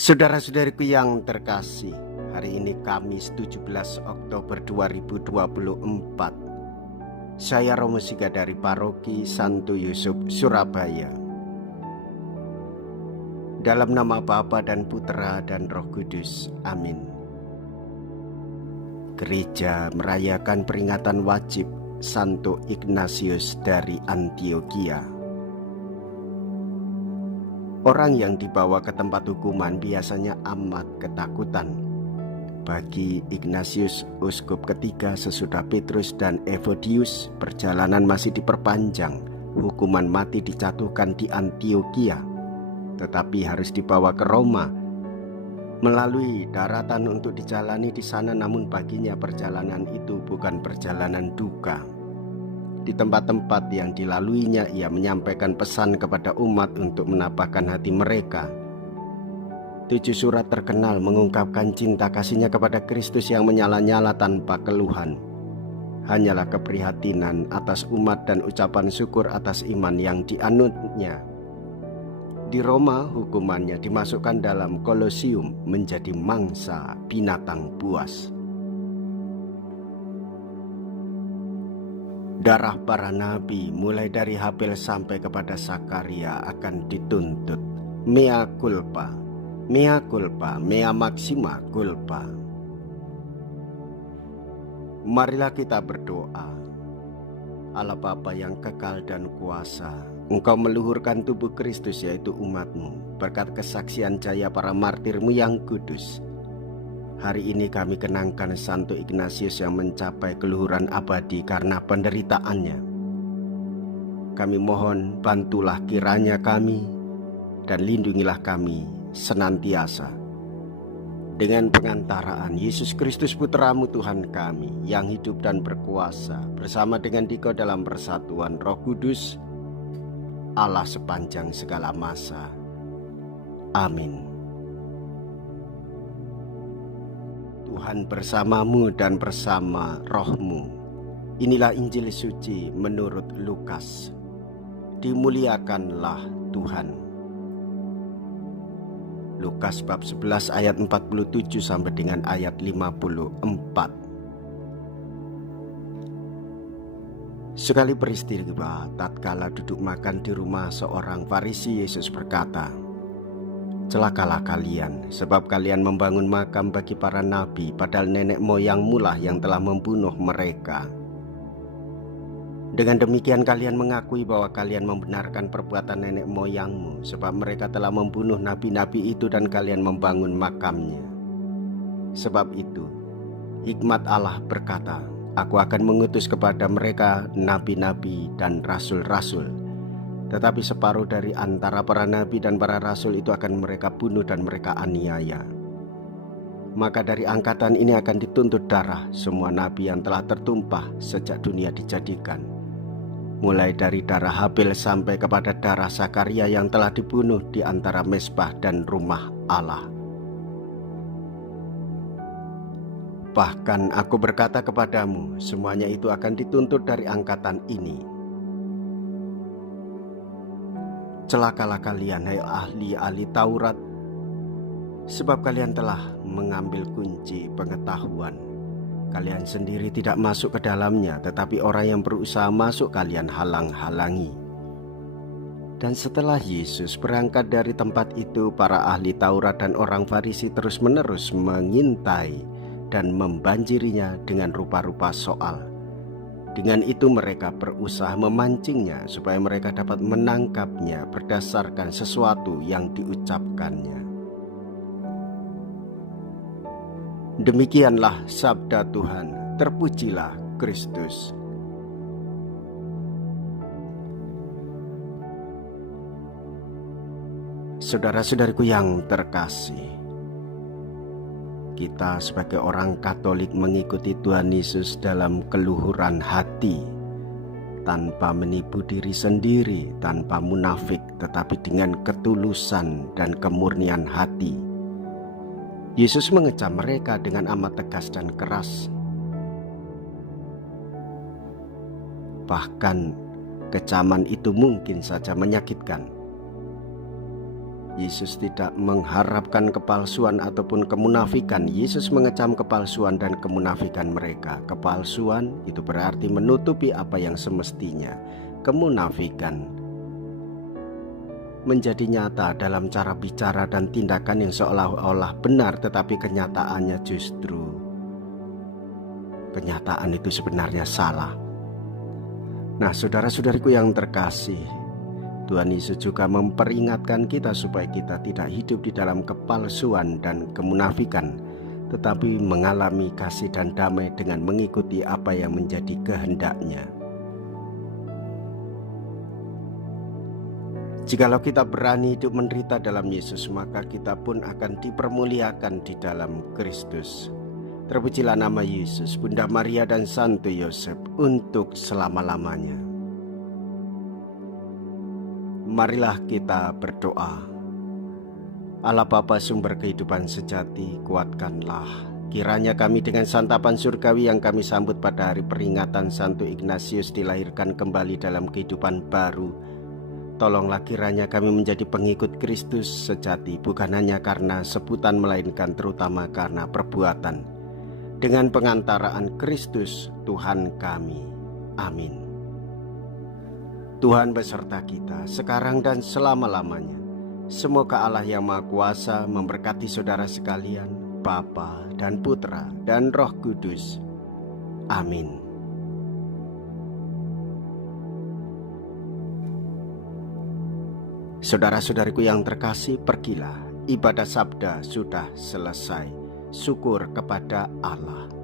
Saudara-saudariku yang terkasih, hari ini Kamis 17 Oktober 2024. Saya Romo Siga dari Paroki Santo Yusuf, Surabaya. Dalam nama Bapa dan Putra dan Roh Kudus. Amin. Gereja merayakan peringatan wajib Santo Ignatius dari Antioquia. Orang yang dibawa ke tempat hukuman biasanya amat ketakutan. Bagi Ignatius, uskup ketiga sesudah Petrus dan Evodius, perjalanan masih diperpanjang. Hukuman mati dijatuhkan di Antioquia, tetapi harus dibawa ke Roma melalui daratan untuk dijalani di sana. Namun baginya perjalanan itu bukan perjalanan duka. Di tempat-tempat yang dilaluinya, ia menyampaikan pesan kepada umat untuk menapahkan hati mereka. 7 surat terkenal mengungkapkan cinta kasihnya kepada Kristus yang menyala-nyala tanpa keluhan. Hanyalah keprihatinan atas umat dan ucapan syukur atas iman yang dianutnya. Di Roma, hukumannya dimasukkan dalam kolosium menjadi mangsa binatang buas. Darah para nabi mulai dari Habel sampai kepada Zakaria akan dituntut. Mea culpa, mea culpa, mea maxima culpa. Marilah kita berdoa. Allah Bapa yang kekal dan kuasa, Engkau meluhurkan tubuh Kristus yaitu umat-Mu berkat kesaksian jaya para martir-Mu yang kudus. Hari ini kami kenangkan Santo Ignatius yang mencapai keluhuran abadi karena penderitaannya. Kami mohon bantulah kiranya kami dan lindungilah kami senantiasa. Dengan pengantaraan Yesus Kristus Putra-Mu Tuhan kami yang hidup dan berkuasa bersama dengan Dikau dalam persatuan Roh Kudus, Allah sepanjang segala masa. Amin. Tuhan bersamamu dan bersama rohmu. Inilah Injil suci menurut Lukas. Dimuliakanlah Tuhan. Lukas bab 11 ayat 47 sampai dengan ayat 54. Sekali peristiwa tatkala duduk makan di rumah seorang Farisi, Yesus berkata, "Celakalah kalian, sebab kalian membangun makam bagi para nabi, padahal nenek moyangmu lah yang telah membunuh mereka. Dengan demikian kalian mengakui bahwa kalian membenarkan perbuatan nenek moyangmu, sebab mereka telah membunuh nabi-nabi itu dan kalian membangun makamnya. Sebab itu, hikmat Allah berkata, Aku akan mengutus kepada mereka nabi-nabi dan rasul-rasul. Tetapi separuh dari antara para nabi dan para rasul itu akan mereka bunuh dan mereka aniaya. Maka dari angkatan ini akan dituntut darah semua nabi yang telah tertumpah sejak dunia dijadikan. Mulai dari darah Habel sampai kepada darah Zakaria yang telah dibunuh di antara mezbah dan rumah Allah. Bahkan aku berkata kepadamu, semuanya itu akan dituntut dari angkatan ini. Celakalah kalian, hai ahli-ahli Taurat, sebab kalian telah mengambil kunci pengetahuan. Kalian sendiri tidak masuk ke dalamnya, tetapi orang yang berusaha masuk kalian halang-halangi." Dan setelah Yesus berangkat dari tempat itu, para ahli Taurat dan orang Farisi terus-menerus mengintai dan membanjirinya dengan rupa-rupa soal. Dengan itu mereka berusaha memancingnya supaya mereka dapat menangkapnya berdasarkan sesuatu yang diucapkannya. Demikianlah sabda Tuhan. Terpujilah Kristus. Saudara-saudariku yang terkasih, kita sebagai orang Katolik mengikuti Tuhan Yesus dalam keluhuran hati, tanpa menipu diri sendiri, tanpa munafik, tetapi dengan ketulusan dan kemurnian hati. Yesus mengecam mereka dengan amat tegas dan keras. Bahkan kecaman itu mungkin saja menyakitkan. Yesus tidak mengharapkan kepalsuan ataupun kemunafikan. Yesus mengecam kepalsuan dan kemunafikan mereka. Kepalsuan itu berarti menutupi apa yang semestinya. Kemunafikan menjadi nyata dalam cara bicara dan tindakan yang seolah-olah benar, tetapi kenyataannya justru kenyataan itu sebenarnya salah. Nah, saudara-saudariku yang terkasih, Tuhan Yesus juga memperingatkan kita supaya kita tidak hidup di dalam kepalsuan dan kemunafikan, tetapi mengalami kasih dan damai dengan mengikuti apa yang menjadi kehendak-Nya. Jikalau kita berani hidup menderita dalam Yesus, maka kita pun akan dipermuliakan di dalam Kristus. Terpujilah nama Yesus, Bunda Maria dan Santo Yosef untuk selama-lamanya. Marilah kita berdoa. Allah Bapa sumber kehidupan sejati, kuatkanlah kiranya kami dengan santapan surgawi yang kami sambut pada hari peringatan Santo Ignatius dilahirkan kembali dalam kehidupan baru. Tolonglah kiranya kami menjadi pengikut Kristus sejati, bukan hanya karena sebutan melainkan terutama karena perbuatan. Dengan pengantaraan Kristus Tuhan kami. Amin. Tuhan beserta kita sekarang dan selama-lamanya. Semoga Allah yang Maha Kuasa memberkati saudara sekalian, Bapa dan Putra dan Roh Kudus. Amin. Saudara-saudariku yang terkasih, pergilah. Ibadah sabda sudah selesai. Syukur kepada Allah.